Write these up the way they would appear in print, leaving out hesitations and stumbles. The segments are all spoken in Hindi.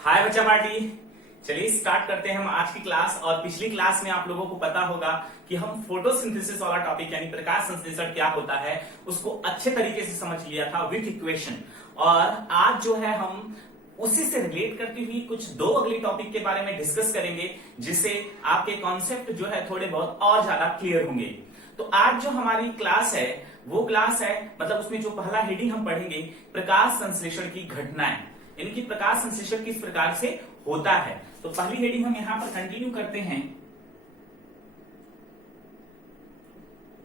हाय बच्चा पार्टी। चलिए स्टार्ट करते हैं हम आज की क्लास। और पिछली क्लास में आप लोगों को पता होगा कि हम फोटोसिंथेसिस वाला टॉपिक यानी प्रकाश संश्लेषण क्या होता है उसको अच्छे तरीके से समझ लिया था विथ इक्वेशन। और आज जो है हम उसी से रिलेट करती हुई कुछ दो अगले टॉपिक के बारे में डिस्कस करेंगे जिससे आपके कॉन्सेप्ट जो है थोड़े बहुत और ज्यादा क्लियर होंगे। तो आज जो हमारी क्लास है वो क्लास है मतलब उसमें जो पहला हेडिंग हम पढ़ेंगे प्रकाश संश्लेषण की घटनाएं, यानी कि प्रकाश संश्लेषण किस प्रकार से होता है। तो पहली हेडिंग हम यहां पर कंटिन्यू करते हैं,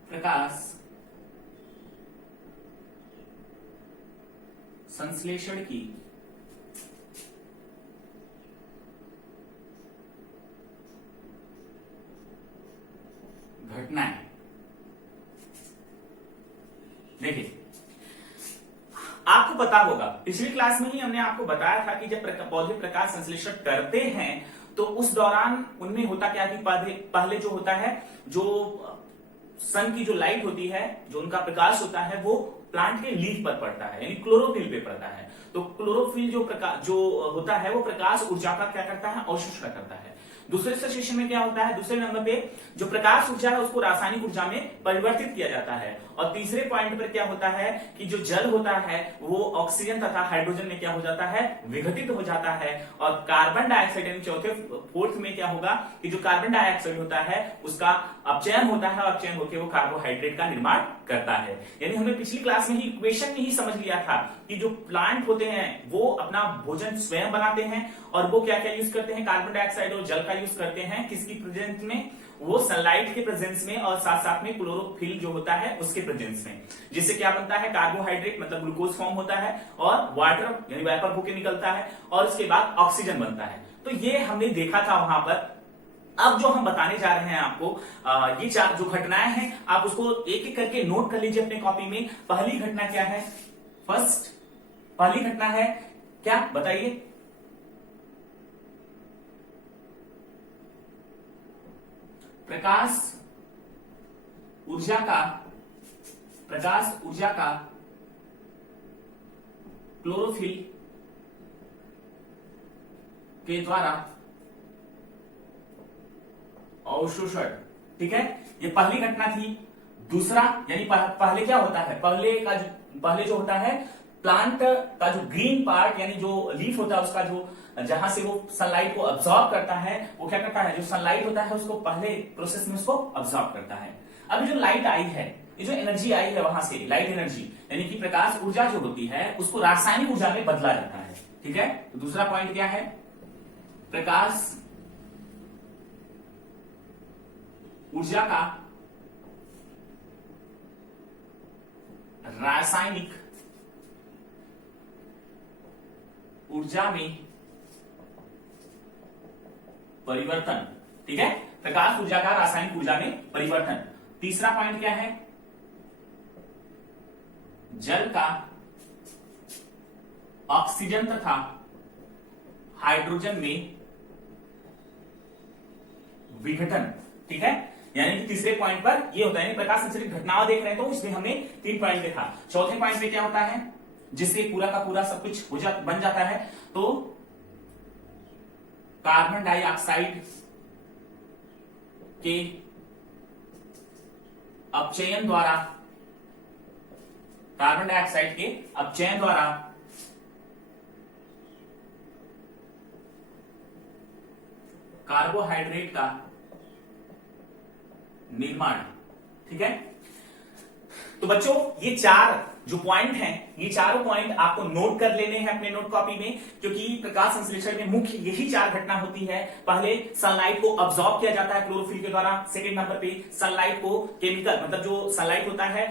प्रकाश संश्लेषण की घटनाएं। देखिए आपको पता होगा पिछली क्लास में ही हमने आपको बताया था कि जब पौधे प्रकाश संश्लेषण करते हैं तो उस दौरान उनमें होता क्या कि पहले जो होता है, जो सन की जो लाइट होती है, जो उनका प्रकाश होता है वो प्लांट के लीफ पर पड़ता है, यानी क्लोरोफिल पे पड़ता है। तो क्लोरोफिल जो होता है वो प्रकाश ऊर्जा का क्या करता है, अवशोषण करता है। दूसरे सेशन में क्या होता है, दूसरे नंबर पे जो प्रकाश ऊर्जा है उसको रासायनिक ऊर्जा में परिवर्तित किया जाता है। और तीसरे पॉइंट पर क्या होता है कि जो जल होता है वो ऑक्सीजन तथा हाइड्रोजन में क्या हो जाता है, विघटित हो जाता है। और कार्बन डाइऑक्साइड यानी चौथे फोर्थ में क्या होगा कि जो कार्बन डाइऑक्साइड होता है उसका अपचयन होता है, अपचयन होकर वो कार्बोहाइड्रेट का निर्माण करता है। यानी हमने पिछली क्लास में ही इक्वेशन में ही समझ लिया था कि जो प्लांट होते हैं वो अपना भोजन स्वयं बनाते हैं और वो क्या क्या यूज करते हैं, कार्बन डाइऑक्साइड और जल का यूज करते हैं। किसकी प्रेजेंस में, वो सनलाइट के प्रेजेंस में और साथ साथ में क्लोरोफिल जो होता है उसके प्रेजेंस में, जिससे क्या बनता है, कार्बोहाइड्रेट मतलब ग्लूकोज फॉर्म होता है और वाटर यानी वेपर होकर निकलता है और उसके बाद ऑक्सीजन बनता है। तो ये हमने देखा था वहां पर। अब जो हम बताने जा रहे हैं आपको ये चार जो घटनाएं हैं आप उसको एक एक करके नोट कर लीजिए अपने कॉपी में। पहली घटना क्या है, फर्स्ट पहली घटना है क्या बताइए, प्रकाश ऊर्जा का क्लोरोफिल के द्वारा अवशोषण। ठीक है, ये पहली घटना थी। दूसरा यानी पहले क्या होता है, पहले जो होता है प्लांट का जो ग्रीन पार्ट यानी जो लीफ होता है उसका जो जहां से वो सनलाइट को अब्सॉर्ब करता है वो क्या करता है, जो सनलाइट होता है उसको पहले प्रोसेस में उसको अब्सॉर्ब करता है। अब जो लाइट आई है, ये जो एनर्जी आई है वहां से लाइट एनर्जी यानी कि प्रकाश ऊर्जा जो होती है उसको रासायनिक ऊर्जा में बदला जाता है। ठीक है, तो दूसरा पॉइंट क्या है, प्रकाश ऊर्जा का रासायनिक ऊर्जा में परिवर्तन। ठीक है, प्रकाश ऊर्जा का रासायनिक ऊर्जा में परिवर्तन। तीसरा पॉइंट क्या है, जल का ऑक्सीजन तथा हाइड्रोजन में विघटन। ठीक है, यानी कि तीसरे पॉइंट पर ये होता है, प्रकाश संश्लेषण घटनाओं देख रहे हैं तो इसमें हमने 3 पॉइंट देखा। चौथे पॉइंट पे क्या होता है, जिससे पूरा का पूरा सब कुछ बन जाता है, तो कार्बन डाइऑक्साइड के अपचयन द्वारा, कार्बन डाइऑक्साइड के अपचयन द्वारा कार्बोहाइड्रेट का निर्माण। ठीक है, तो बच्चों ये चार जो पॉइंट हैं ये चारों पॉइंट आपको नोट कर लेने हैं अपने नोट कॉपी में, क्योंकि प्रकाश संश्लेषण में मुख्य यही चार घटना होती है। पहले सनलाइट को अब्सॉर्ब किया जाता है क्लोरोफिल के द्वारा। सेकंड नंबर पे सनलाइट को केमिकल मतलब जो सनलाइट होता है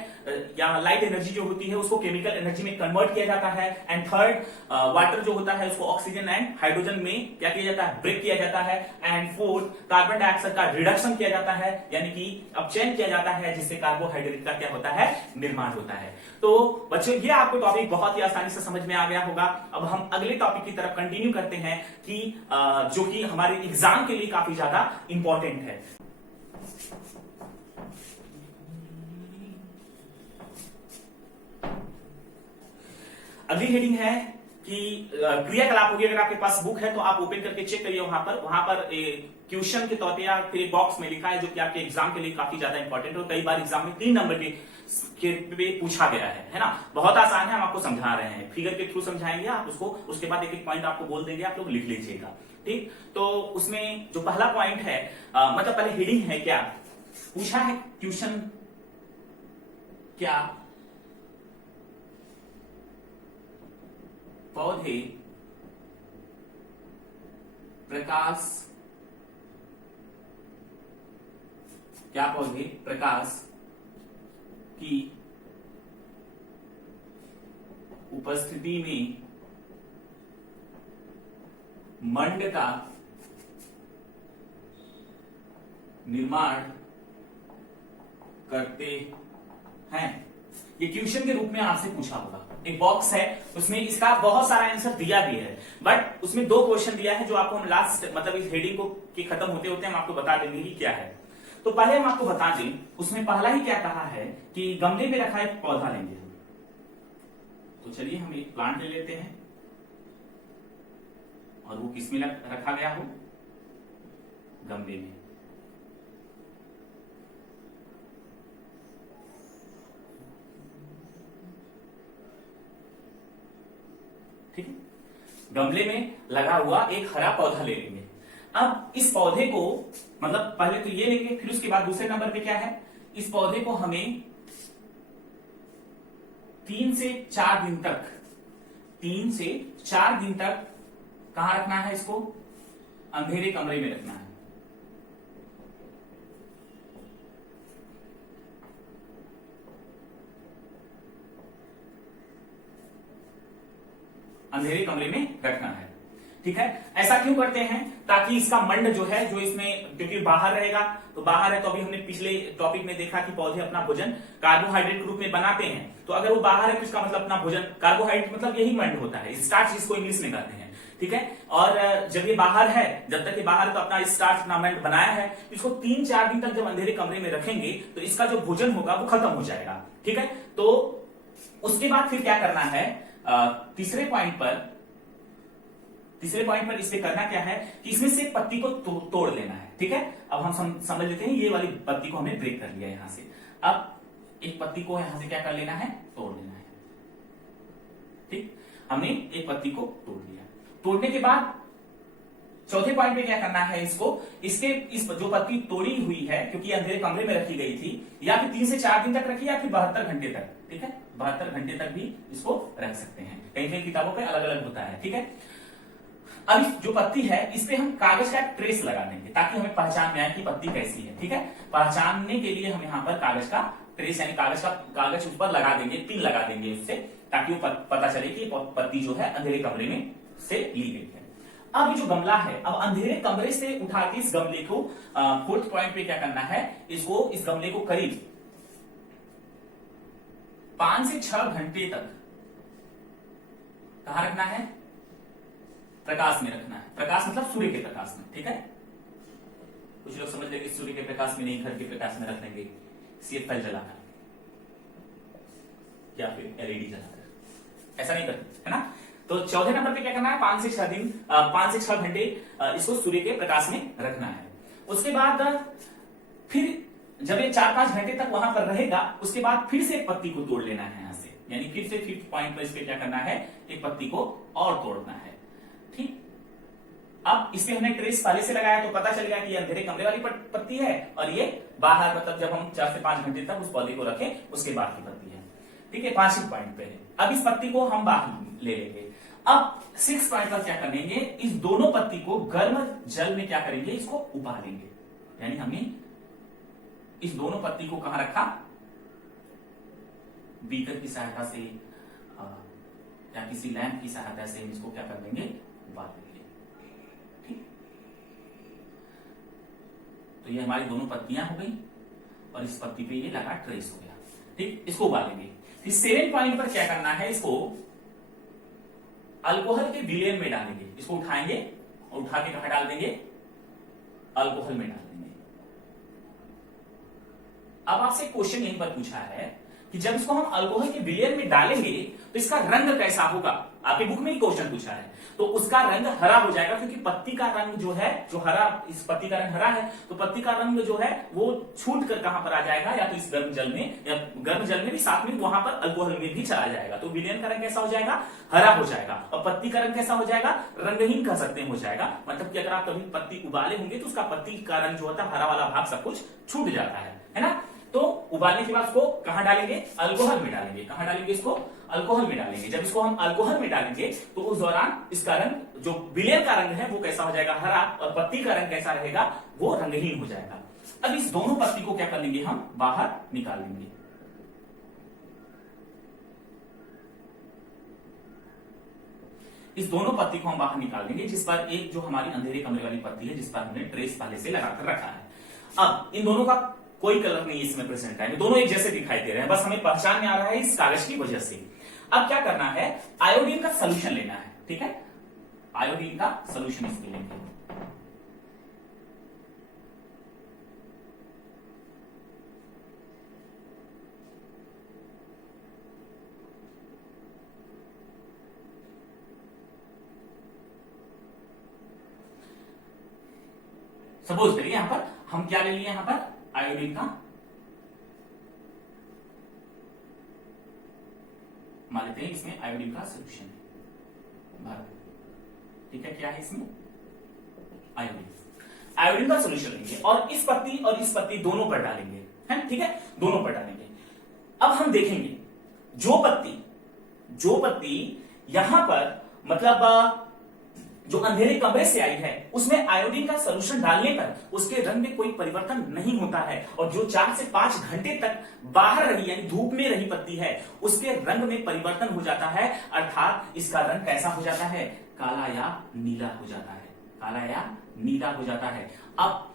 या लाइट एनर्जी जो होती है उसको केमिकल एनर्जी में कन्वर्ट किया जाता है। एंड थर्ड वाटर जो होता है उसको ऑक्सीजन एंड हाइड्रोजन में क्या किया जाता है, ब्रेक किया जाता है। एंड फोर्थ कार्बन डाइऑक्साइड का रिडक्शन किया जाता है यानी कि अपचयन किया जाता है, जिससे कार्बोहाइड्रेट का क्या होता है, निर्माण होता है। तो बच्चों ये आपको टॉपिक बहुत ही आसानी से समझ में आ गया होगा। अब हम अगले टॉपिक की तरफ कंटिन्यू करते हैं कि जो कि हमारे एग्जाम के लिए काफी ज्यादा इंपॉर्टेंट है। अगली हेडिंग है कि क्रियाकलाप होगी। अगर आपके पास बुक है तो आप ओपन करके चेक करिए, वहां पर क्वेश्चन के तौर पे या फिर बॉक्स में लिखा है, जो कि आपके एग्जाम के लिए काफी ज्यादा इंपॉर्टेंट है और कई बार एग्जाम में 3 नंबर के पे पूछा गया है ना। बहुत आसान है, हम आपको समझा रहे हैं, फिगर के थ्रू समझाएंगे आप उसको, उसके बाद एक एक पॉइंट आपको बोल देंगे, आप लोग लिख लीजिएगा। ठीक, तो उसमें जो पहला पॉइंट है, मतलब पहले हेडिंग है, क्या पूछा है क्वेश्चन, क्या पौधे प्रकाश, क्या पौधे प्रकाश की उपस्थिति में मंड का निर्माण करते हैं। ये क्वेश्चन के रूप में आपसे पूछा होगा। एक बॉक्स है, उसमें इसका बहुत सारा आंसर दिया भी है, बट उसमें 2 क्वेश्चन दिया है जो आपको हम लास्ट, मतलब इस हेडिंग को के खत्म होते होते हम आपको बता देंगे कि क्या है। तो पहले हम आपको बता दें, उसमें पहला ही क्या कहा है कि गमले में रखा एक पौधा लेंगे। तो चलिए हम एक प्लांट ले लेते हैं और वो किस में रखा गया हो, गमले में। ठीक है, गमले में लगा हुआ एक हरा पौधा ले लेंगे। अब इस पौधे को, मतलब पहले तो ये लेंगे, फिर उसके बाद दूसरे नंबर पे क्या है, इस पौधे को हमें 3 से 4 दिन तक, 3 से 4 दिन तक कहां रखना है, इसको अंधेरे कमरे में रखना है। अंधेरे कमरे में रखना है। ठीक है, ऐसा क्यों करते हैं, ताकि इसका मंड जो है, जो इसमें, क्योंकि बाहर रहेगा, तो बाहर है, तो अभी हमने पिछले टॉपिक में देखा कि पौधे अपना भोजन कार्बोहाइड्रेट के रूप में बनाते हैं। तो अगर वो बाहर है तो इसका मतलब अपना भोजन, कार्बोहाइड्रेट मतलब यही मंड होता है, स्टार्च इसको इंग्लिश में कहते हैं। ठीक है, और जब ये बाहर है, जब तक ये बाहर है तो अपना स्टार्च, अपना मंड बनाया है, इसको 3-4 दिन तक जब अंधेरे कमरे में रखेंगे तो इसका जो भोजन होगा वो खत्म हो जाएगा। ठीक है, तो उसके बाद फिर क्या करना है, तीसरे पॉइंट पर इसे करना क्या है कि इसमें से एक पत्ती को तोड़ लेना है। ठीक है, अब हम समझ लेते हैं, ये वाली पत्ती को हमने ब्रेक कर लिया यहां से। अब एक पत्ती को यहां से क्या कर लेना है, तोड़ लेना है। ठीक, हमने एक पत्ती को तोड़ लिया। तोड़ने के बाद चौथे पॉइंट पे क्या करना है, इस जो पत्ती तोड़ी हुई है, क्योंकि अंधेरे कमरे में रखी गई थी, या फिर 3 से 4 दिन तक रखी, या फिर 72 घंटे तक। ठीक है, 72 घंटे तक भी इसको रख सकते हैं, कहीं कहीं किताबों पे अलग अलग होता है। ठीक है, अब जो पत्ती है, इस पे हम कागज का ट्रेस लगा देंगे, ताकि हमें पहचान में आए कि पत्ती कैसी है। ठीक है, पहचानने के लिए हम यहाँ पर कागज का ट्रेस, यानी कागज उस पर लगा देंगे, पिन लगा देंगे उससे, ताकि वो पता चले कि पत्ती जो है अंधेरे कमरे में से ली गई है। अब ये जो गमला है, अब अंधेरे कमरे से उठा के इस गमले को, 4th पॉइंट पे क्या करना है, इस गमले को करीब 5 से 6 घंटे तक कहां रखना है, प्रकाश में रखना है। प्रकाश मतलब सूर्य के प्रकाश में। ठीक है, कुछ लोग समझ लेंगे सूर्य के प्रकाश में नहीं, घर के प्रकाश में रख देंगे, CFL जलाकर या फिर LED जलाकर, ऐसा नहीं करते, है ना। तो चौथे नंबर पे क्या करना है, 5 से 6 घंटे इसको सूर्य के प्रकाश में रखना है। उसके बाद फिर जब ये 4-5 घंटे तक वहां पर रहेगा, उसके बाद फिर से एक पत्ती को तोड़ लेना है यहां से, यानी फिर से 5th पॉइंट पर इसके क्या करना है, एक पत्ती को और तोड़ना है। ठीक, अब इसमें हमने ट्रेस पहले से लगाया तो पता चल गया कि ये अंधेरे कमरे वाली पत्ती है, और ये बाहर, मतलब जब हम 4 से 5 घंटे तक उस पौधे को रखें उसके बाद की पत्ती है। ठीक है, 5th पॉइंट पे है। अब इस पत्ती को हम बाहर ले लेंगे। अब 6th पॉइंट पर क्या करेंगे, इस दोनों पत्ती को गर्म जल में क्या करेंगे, इसको उबालेंगे। यानी हमने इस दोनों पत्ती को कहां रखा, बीकर की सहायता से या किसी लैंप की सहायता से इसको क्या कर देंगे, उबाल देंगे। ठीक, तो ये हमारी दोनों पत्तियां हो गई और इस पत्ती पे ये लगा ट्रेस हो गया। ठीक, इसको उबालेंगे। इस 7th पॉइंट पर क्या करना है, इसको अल्कोहल के विलेन में डालेंगे। इसको उठाएंगे और उठा के कहां डाल देंगे, अल्कोहल में डाल देंगे। अब आपसे क्वेश्चन यहीं पर पूछा है कि जब इसको हम अल्कोहल के विलयन में डालेंगे तो इसका रंग कैसा होगा। आपके बुक में ही क्वेश्चन पूछा है, तो उसका रंग हरा हो जाएगा, क्योंकि पत्ती का रंग जो है, जो हरा, इस पत्ती का रंग हरा है, तो पत्ती का रंग जो है वो छूट कर कहां पर आ जाएगा, या तो इस गर्म जल में, या गर्म जल में भी साथ में वहां पर अल्कोहल में भी चला जाएगा, तो विलयन का रंग कैसा हो जाएगा, हरा हो जाएगा। और पत्ती का रंग कैसा हो जाएगा, रंगहीन कह सकते हैं हो जाएगा, मतलब कि अगर आप कभी पत्ती उबाले होंगे तो उसका पत्ती का रंग जो होता है, हरा वाला भाग सब कुछ छूट जाता है ना। तो उबालने के बाद इसको कहां डालेंगे, अल्कोहल में डालेंगे। कहां डालेंगे इसको, अल्कोहल में डालेंगे। जब इसको हम अल्कोहल में डालेंगे तो उस दौरान इसका रंग, जो विलयन का रंग है वो कैसा हो जाएगा, हरा, और पत्ती का रंग कैसा रहेगा, वो रंगहीन हो जाएगा। अब इस दोनों पत्ती को क्या कर लेंगे, हम बाहर निकाल लेंगे। इस दोनों पत्ती को हम बाहर निकाल देंगे, जिस पर एक जो हमारी अंधेरे कमरे वाली पत्ती है, जिस पर हमने ट्रेस पहले से लगाकर रखा है। अब इन दोनों का कोई कलर नहीं इसमें प्रेजेंट है, दोनों एक जैसे दिखाई दे रहे हैं, बस हमें पहचान में आ रहा है इस कागज की वजह से। अब क्या करना है, आयोडीन का सोल्यूशन लेना है, ठीक है, आयोडीन का सोल्यूशन इसमें लेंगे। सपोज करिए यहां पर हम क्या ले लिए, यहां पर आयोडीन का, मान लेते हैं इसमें आयोडीन का सोल्यूशन है, ठीक है, क्या है इसमें, आयोडीन का सोल्यूशन लेंगे और इस पत्ती दोनों पर डालेंगे, है, ठीक है, दोनों पर डालेंगे। अब हम देखेंगे जो पत्ती यहां पर, मतलब जो अंधेरे कमरे से आई है, उसमें आयोडीन का सोल्यूशन डालने पर उसके रंग में कोई परिवर्तन नहीं होता है, और जो 4 से 5 घंटे तक बाहर रही, यानी धूप में रही पत्ती है, उसके रंग में परिवर्तन हो जाता है, अर्थात इसका रंग कैसा हो जाता है, काला या नीला हो जाता है, काला या नीला हो जाता है। अब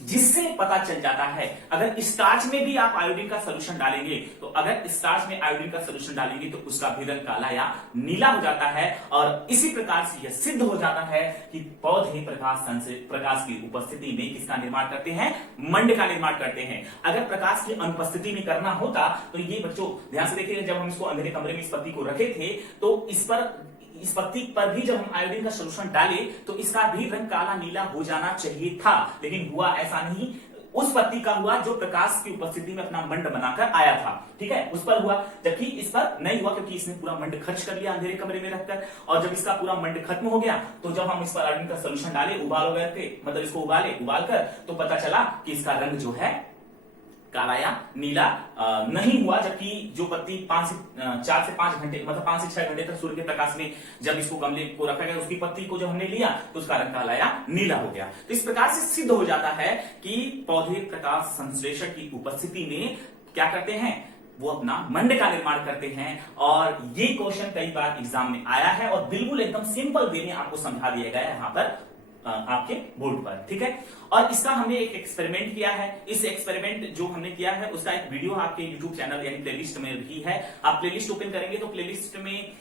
जिससे पता चल जाता है, अगर स्टार्च में भी आप आयोडीन का सोल्यूशन डालेंगे, तो अगर स्टार्च में आयोडीन का सोल्यूशन डालेंगे तो उसका भी रंग काला या नीला हो जाता है। और इसी प्रकार से यह सिद्ध हो जाता है कि पौधे प्रकाश की उपस्थिति में किसका निर्माण करते हैं, मंड का निर्माण करते हैं। अगर प्रकाश की अनुपस्थिति में करना होता तो ये बच्चों ध्यान से देखिए, जब हम इसको अंधेरे कमरे में इस पत्ती को रखे थे, तो इस पत्ती पर भी जब हम आयोडीन का सोल्यूशन डाले तो इसका भी रंग काला नीला हो जाना चाहिए था, लेकिन हुआ ऐसा नहीं। उस पत्ती का हुआ जो प्रकाश की उपस्थिति में अपना मंड बनाकर आया था, ठीक है, उस पर हुआ, जबकि इस पर नहीं हुआ, क्योंकि इसने पूरा मंड खर्च कर लिया अंधेरे कमरे में रखकर। और जब इसका पूरा मंड खत्म हो गया तो जब हम इस पर आयोडीन का सोल्यूशन डाले, मतलब इसको उबाल कर, तो पता चला कि इसका रंग जो है काला या नीला नहीं हुआ, जबकि जो पत्ती 4 से 5 घंटे, मतलब 5 से 6 घंटे तक सूर्य के प्रकाश में जब इसको गमले को रखा गया, उसकी पत्ती को जब हमने लिया तो उसका रंग काला या नीला हो गया। तो इस प्रकार से सिद्ध हो जाता है कि पौधे प्रकाश संश्लेषक की उपस्थिति में क्या करते हैं, वो अपना मंड का निर्माण करते हैं। और ये क्वेश्चन कई बार एग्जाम में आया है और बिल्कुल एकदम सिंपल वे में आपको समझा दिया गया है यहां पर आपके बोर्ड पर, ठीक है। और इसका हमने एक एक्सपेरिमेंट किया है। इस एक्सपेरिमेंट जो हमने किया है उसका एक वीडियो आपके यूट्यूब चैनल यानी प्लेलिस्ट में भी है। आप प्लेलिस्ट ओपन करेंगे तो प्लेलिस्ट में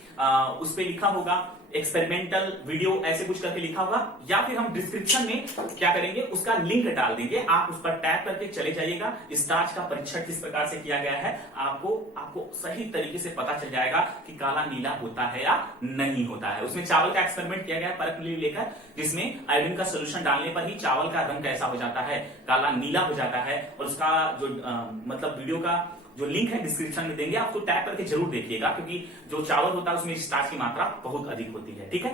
उस पे लिखा होगा एक्सपेरिमेंटल वीडियो, ऐसे कुछ करके लिखा होगा, या फिर हम डिस्क्रिप्शन में क्या करेंगे उसका लिंक डाल देंगे, आप उस पर टैप करके चले जाइएगा। स्टार्च का परीक्षण किस प्रकार से किया गया है आपको सही तरीके से पता चल जाएगा कि काला नीला होता है या नहीं होता है। उसमें चावल का एक्सपेरिमेंट किया गया है परख लेकर, जिसमें आयोडीन का सोल्यूशन डालने पर ही चावल का रंग कैसा हो जाता है, काला नीला हो जाता है। और उसका जो मतलब वीडियो का जो लिंक है डिस्क्रिप्शन में देंगे, आपको टैप करके जरूर देखिएगा, क्योंकि जो चावल होता है उसमें स्टार्च की मात्रा बहुत अधिक होती है, ठीक है।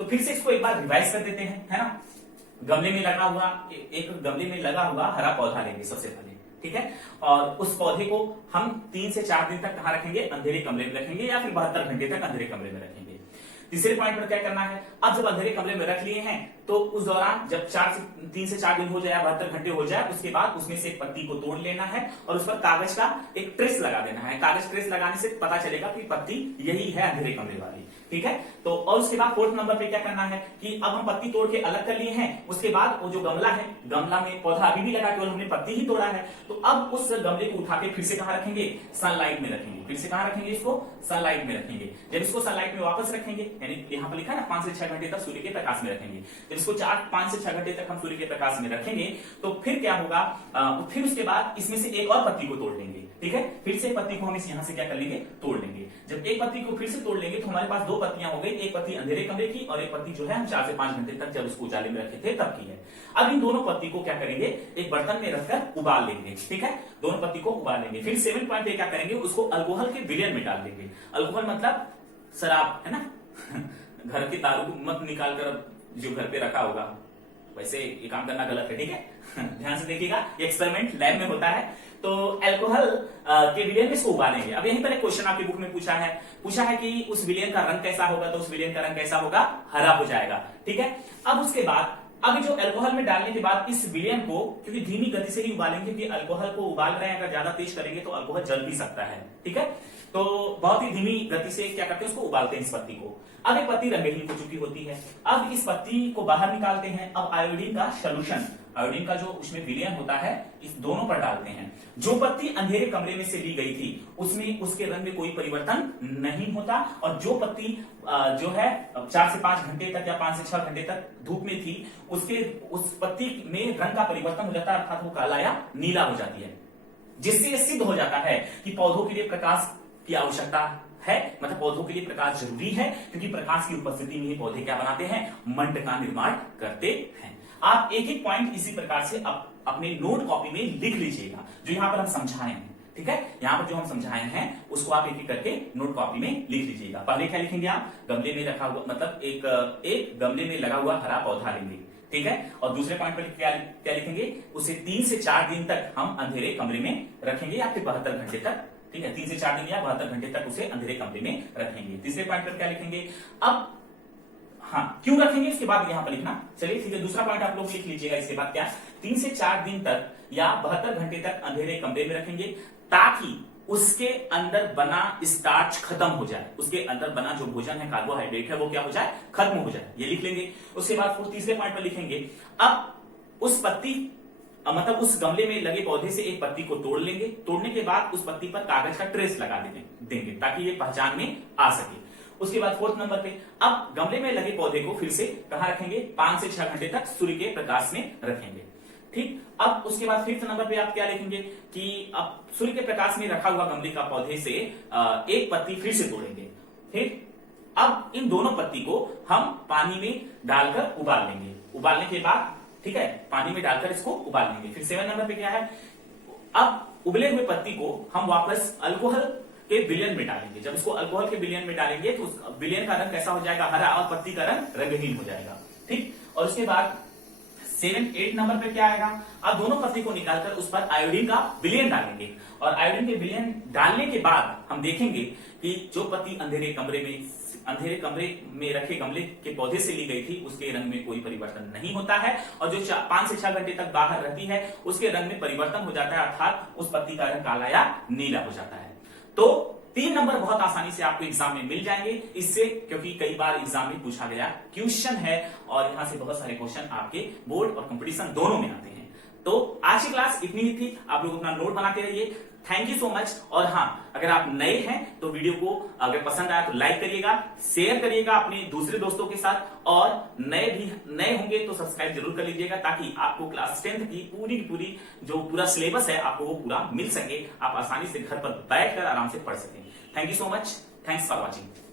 तो फिर से इसको एक बार रिवाइज कर देते हैं, है ना। गमले में लगा हुआ हरा पौधा लेंगे सबसे पहले, ठीक है, और उस पौधे को हम 3 से 4 दिन तक कहां रखेंगे, अंधेरे कमरे में रखेंगे, या फिर 72 घंटे तक अंधेरे कमरे में रखेंगे। तीसरे पॉइंट पर क्या करना है, अब जब अंधेरे कमरे में रख लिए हैं तो उस दौरान जब 3 से 4 दिन हो जाए, 72 घंटे हो जाए, उसके बाद उसमें से एक पत्ती को तोड़ लेना है और उस पर कागज का एक ट्रेस लगा देना है। कागज ट्रेस लगाने से पता चलेगा कि पत्ती यही है अंधेरे कमरे वाली, ठीक है। तो और उसके बाद 4th नंबर पे क्या करना है कि अब हम पत्ती तोड़ के अलग कर लिए हैं, उसके बाद वो जो गमला है, गमला में पौधा अभी भी लगा, केवल हमने पत्ती ही तोड़ा है, तो अब उस गमले को उठा के फिर से कहां रखेंगे, सनलाइट में रखेंगे। फिर से कहां रखेंगे, इसको सनलाइट में रखेंगे। जब इसको सनलाइट में वापस रखेंगे, यानी यहां पर लिखा है ना 5 से 6 घंटे तक सूर्य के प्रकाश में रखेंगे, जब इसको 5 से 6 घंटे तक हम सूर्य के प्रकाश में रखेंगे तो फिर क्या होगा, फिर उसके बाद इसमें से एक और पत्ती को तोड़ लेंगे। ठीक है। फिर से एक पत्ती को हम इस यहां से क्या कर लेंगे, तोड़ लेंगे। जब एक पत्ती को फिर से तोड़ लेंगे तो हमारे पास दो पत्तियां हो गई, एक पत्ती अंधेरे कमरे की और एक पत्ती जो है हम 4 से 5 घंटे तक जब उसको उजाले में रखे थे तब की है। अब इन दोनों पत्ती को क्या करेंगे, एक बर्तन में रखकर उबाल लेंगे, ठीक है। दोनों पत्ती को उबाल लेंगे। फिर 7 पॉइंट पे क्या करेंगे, उसको अल्कोहल के विलयन में डाल देंगे। अल्कोहल मतलब शराब, है ना घर के दारू मत निकाल कर जो घर पे रखा होगा, वैसे ये काम करना गलत है, ठीक है ध्यान से देखिएगा, ये एक्सपेरिमेंट लैब में होता है। तो अल्कोहल के विलयन में इसको उबालेंगे। अब यहीं पर एक क्वेश्चन आपकी बुक में पूछा है कि उस विलयन का रंग कैसा होगा, तो उस विलयन का रंग कैसा होगा, हरा हो जाएगा, ठीक है। अब उसके बाद अब जो अल्कोहल में डालने के बाद इस विलयन को, क्योंकि धीमी गति से ही उबालेंगे, क्योंकि अल्कोहल को उबाल रहे हैं, अगर ज्यादा तेज करेंगे तो अल्कोहल जल भी सकता है, ठीक है। तो बहुत ही धीमी गति से क्या करते हैं, उसको उबालते हैं इस पत्ती को। अब एक पत्ती रंगहीन हो चुकी होती है। अब इस पत्ती को बाहर निकालते हैं। अब आयोडीन का सोल्यूशन, आयोडीन का जो उसमें विलयन होता है, इस दोनों पर डालते हैं। जो पत्ती अंधेरे कमरे में से ली गई थी उसमें उसके रंग में कोई परिवर्तन नहीं होता, और जो पत्ती जो है 4 से 5 घंटे तक या 5 से 6 घंटे तक धूप में थी, उस पत्ती में रंग का परिवर्तन हो जाता है, अर्थात वो काला या नीला हो जाती है, जिससे यह सिद्ध हो जाता है कि पौधों के लिए प्रकाश की आवश्यकता है, मतलब पौधों के लिए प्रकाश जरूरी है, क्योंकि प्रकाश की उपस्थिति में ही पौधे क्या बनाते हैं, मंड का निर्माण करते हैं। आप एक एक पॉइंट इसी प्रकार से अपने नोट कॉपी में लिख लीजिएगा, जो यहां पर हम समझाए हैं, ठीक है। यहां पर जो हम समझाए हैं उसको आप एक एक करके नोट कॉपी में लिख लीजिएगा। पहले क्या लिखेंगे आप, गमले में रखा हुआ, मतलब एक गमले में लगा हुआ हरा पौधा लेंगे, ठीक है। और दूसरे पॉइंट पर क्या लिखेंगे, उसे 3 से 4 दिन तक हम अंधेरे कमरे में रखेंगे, या फिर 72 घंटे तक, ठीक है। 3 से 4 दिन या 72 घंटे तक उसे अंधेरे कमरे में रखेंगे। तीसरे पॉइंट पर क्या लिखेंगे, अब हाँ क्यों रखेंगे इसके बाद यहां पर लिखना, चलिए ठीक है। दूसरा पॉइंट आप लोग लिख लीजिएगा इसके बाद क्या, 3 से 4 दिन तक या 72 घंटे तक अंधेरे कमरे में रखेंगे, ताकि उसके अंदर बना स्टार्च खत्म हो जाए, उसके अंदर बना जो भोजन है, कार्बोहाइड्रेट है, वो क्या हो जाए, खत्म हो जाए, ये लिख लेंगे। उसके बाद फिर तीसरे पॉइंट पर लिखेंगे, अब उस पत्ती मतलब उस गमले में लगे पौधे से एक पत्ती को तोड़ लेंगे। तोड़ने के बाद उस पत्ती पर कागज का ट्रेस लगा देंगे ताकि ये पहचान में आ सके। उसके बाद 4th नंबर पे, अब गमले में लगे पौधे को फिर से कहां रखेंगे, 5 से 6 घंटे तक सूर्य के प्रकाश में रखेंगे, ठीक। अब उसके बाद 5th नंबर पे आप क्या लिखेंगे कि अब सूर्य के प्रकाश में रखा हुआ गमले का पौधे से एक पत्ती फिर से तोड़ेंगे, ठीक। अब इन दोनों पत्ती को हम पानी में डालकर उबाल लेंगे। उबालने के बाद, ठीक है, पानी में डालकर इसको उबाल लेंगे। फिर 7 नंबर पे क्या है, अब उबले हुए पत्ती को हम वापस अल्कोहल के विलयन में डालेंगे। जब इसको अल्कोहल के विलयन में डालेंगे तो उस विलयन का रंग कैसा हो जाएगा, हरा, और पत्ती का रंग रंगहीन हो जाएगा, ठीक। और उसके बाद 7, 8 नंबर पे क्या आएगा, अब दोनों पत्ती को निकालकर उस पर आयोडीन का विलयन डालेंगे, और आयोडीन के विलयन डालने के बाद हम देखेंगे कि जो पत्ती अंधेरे कमरे में रखे गमले के पौधे से ली गई थी उसके रंग में कोई परिवर्तन नहीं होता है, और जो 5 से 6 घंटे तक बाहर रहती है उसके रंग में परिवर्तन हो जाता है, अर्थात उस पत्ती का रंग काला या नीला हो जाता है। तो 3 नंबर बहुत आसानी से आपको एग्जाम में मिल जाएंगे इससे, क्योंकि कई बार एग्जाम में पूछा गया क्वेश्चन है, और यहां से बहुत सारे क्वेश्चन आपके बोर्ड और कंपटीशन दोनों में आते हैं। तो आज की क्लास इतनी ही थी, आप लोग अपना नोट बनाते रहिए। Thank you so much. और हाँ, अगर आप नए हैं तो वीडियो को अगर पसंद आया तो लाइक करिएगा, शेयर करिएगा अपने दूसरे दोस्तों के साथ, और नए होंगे तो सब्सक्राइब जरूर कर लीजिएगा, ताकि आपको क्लास 10th की पूरी जो पूरा सिलेबस है आपको वो पूरा मिल सके, आप आसानी से घर पर बैठकर आराम से पढ़ सकें। Thank you so much, thanks for watching.